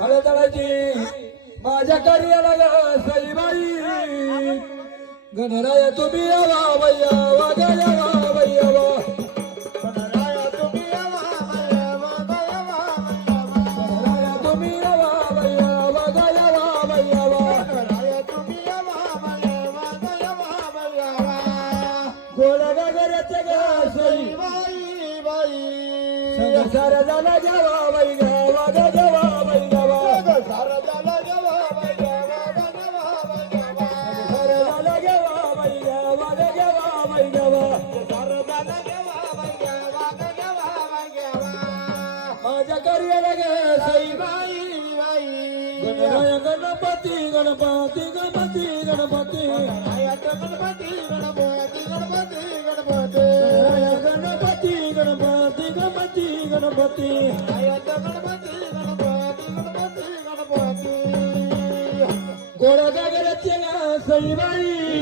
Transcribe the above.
हळदळाची माझ्या कार्याला ग सईबाई गणराया तुम्ही यावा वैया वागा यावा वैया वा गणराया तुम्ही यावा वैया वागा यावा वैया वा. गणराया तुम्ही यावा वैया वागा यावा वैया वा गणराया तुम्ही यावा वैया वागा यावा वैया वा. गोळा गागराचे ग सई बाई बाई संसार झाला जावा वैया वागा जावा वैया वा सारा झाला जेव्हा वैया वागा जेव्हा वैया वा. संसार झाला जावा वैया वागा जावा वैया वा सारा झाला जेव्हा वैया वागा जेव्हा वैया वा. माझ्या कार्याला ग सई बाई बाई गणराया गणपती गणपती गणपती गणपती गणराया गणपती गणपती गणपती गणपती. गणराया गणपती गणपती गणपती गणपती गणराया गणपती गणपती गणपती गणपती. गोळा गागराचे ग सईबाई